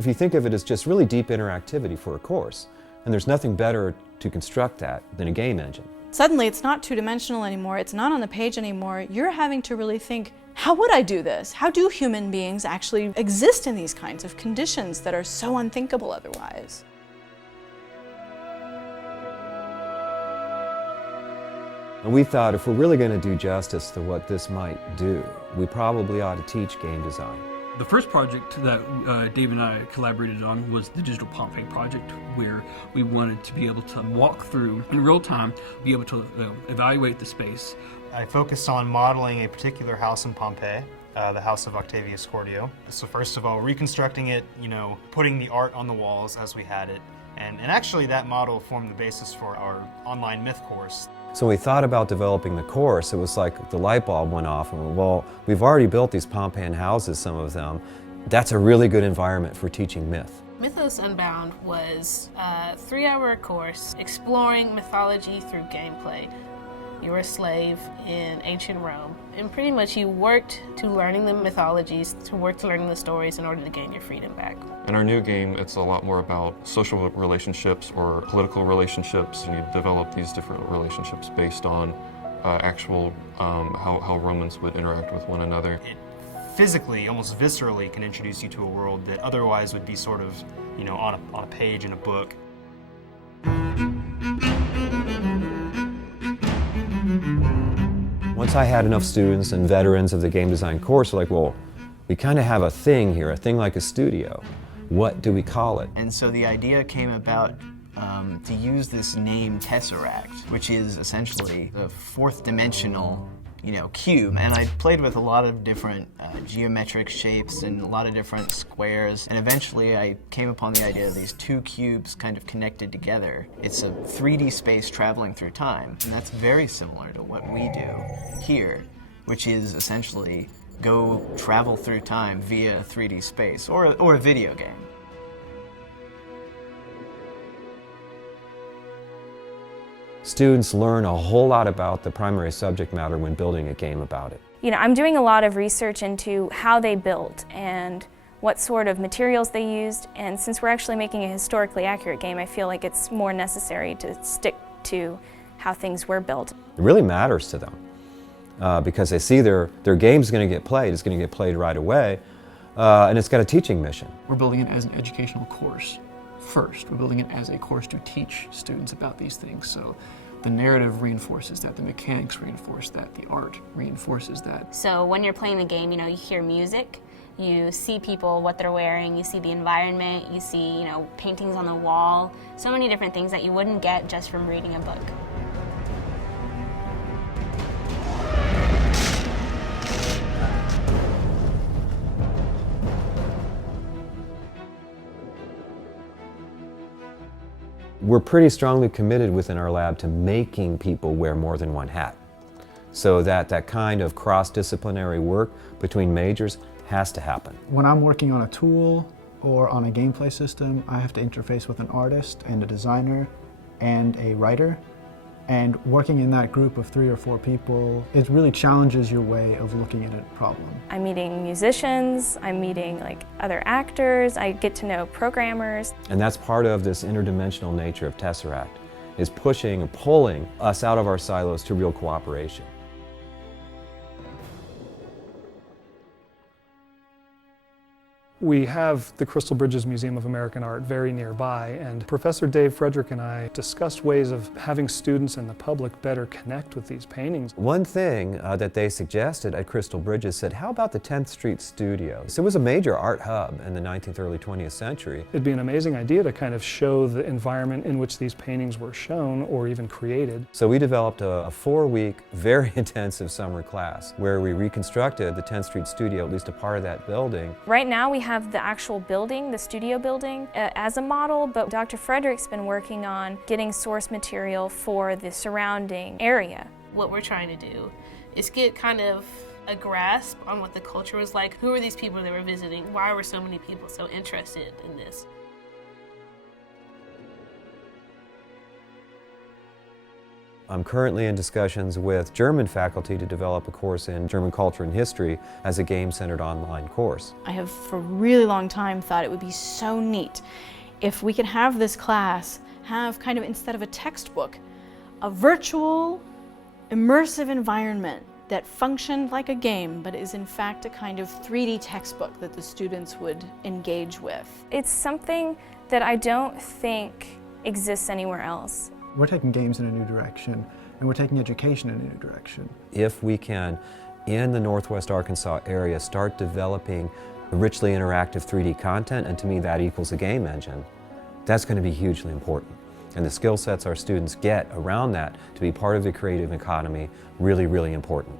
if you think of it as just really deep interactivity for a course. And there's nothing better to construct that than a game engine. Suddenly it's not two-dimensional anymore, it's not on the page anymore. You're having to really think, how would I do this? How do human beings actually exist in these kinds of conditions that are so unthinkable otherwise? And we thought if we're really going to do justice to what this might do, we probably ought to teach game design. The first project that Dave and I collaborated on was the Digital Pompeii project, where we wanted to be able to walk through in real time, be able to evaluate the space. I focused on modeling a particular house in Pompeii, the house of Octavius Scordio. So first of all, reconstructing it, putting the art on the walls as we had it. And actually that model formed the basis for our online myth course. So when we thought about developing the course, it was like the light bulb went off and well, we've already built these Pompeian houses, some of them. That's a really good environment for teaching myth. Mythos Unbound was a 3-hour course exploring mythology through gameplay. You were a slave in ancient Rome, and pretty much you worked to learning the mythologies, to work to learning the stories in order to gain your freedom back. In our new game, it's a lot more about social relationships or political relationships, and you develop these different relationships based on actual how Romans would interact with one another. It physically, almost viscerally, can introduce you to a world that otherwise would be sort of, on a page in a book. Once I had enough students and veterans of the game design course, we're like, well, we kind of have a thing here, a thing like a studio. What do we call it? And so the idea came about to use this name Tesseract, which is essentially a fourth dimensional cube. And I played with a lot of different geometric shapes and a lot of different squares. And eventually I came upon the idea of these two cubes kind of connected together. It's a 3D space traveling through time. And that's very similar to what we do here, which is essentially go travel through time via 3D space or a video game. Students learn a whole lot about the primary subject matter when building a game about it. I'm doing a lot of research into how they built and what sort of materials they used, and since we're actually making a historically accurate game, I feel like it's more necessary to stick to how things were built. It really matters to them because they see their game's going to get played, it's going to get played right away, and it's got a teaching mission. We're building it as an educational course first. We're building it as a course to teach students about these things. So the narrative reinforces that, the mechanics reinforce that, the art reinforces that. So when you're playing the game, you hear music, you see people, what they're wearing, you see the environment, you see, paintings on the wall, so many different things that you wouldn't get just from reading a book. We're pretty strongly committed within our lab to making people wear more than one hat. So that kind of cross-disciplinary work between majors has to happen. When I'm working on a tool or on a gameplay system, I have to interface with an artist and a designer and a writer. And working in that group of 3 or 4 people, it really challenges your way of looking at a problem. I'm meeting musicians, I'm meeting other actors, I get to know programmers. And that's part of this interdimensional nature of Tesseract, is pushing and pulling us out of our silos to real cooperation. We have the Crystal Bridges Museum of American Art very nearby, and Professor Dave Frederick and I discussed ways of having students and the public better connect with these paintings. One thing that they suggested at Crystal Bridges said, how about the 10th Street Studio? So it was a major art hub in the 19th, early 20th century. It'd be an amazing idea to kind of show the environment in which these paintings were shown or even created. So we developed a 4-week, very intensive summer class where we reconstructed the 10th Street Studio, at least a part of that building. Right now we have the actual building, the studio building, as a model, but Dr. Frederick's been working on getting source material for the surrounding area. What we're trying to do is get kind of a grasp on what the culture was like. Who were these people that were visiting? Why were so many people so interested in this? I'm currently in discussions with German faculty to develop a course in German culture and history as a game-centered online course. I have for a really long time thought it would be so neat if we could have this class have kind of, instead of a textbook, a virtual, immersive environment that functioned like a game, but is in fact a kind of 3D textbook that the students would engage with. It's something that I don't think exists anywhere else. We're taking games in a new direction, and we're taking education in a new direction. If we can, in the Northwest Arkansas area, start developing richly interactive 3D content, and to me that equals a game engine, that's going to be hugely important. And the skill sets our students get around that to be part of the creative economy, really, really important.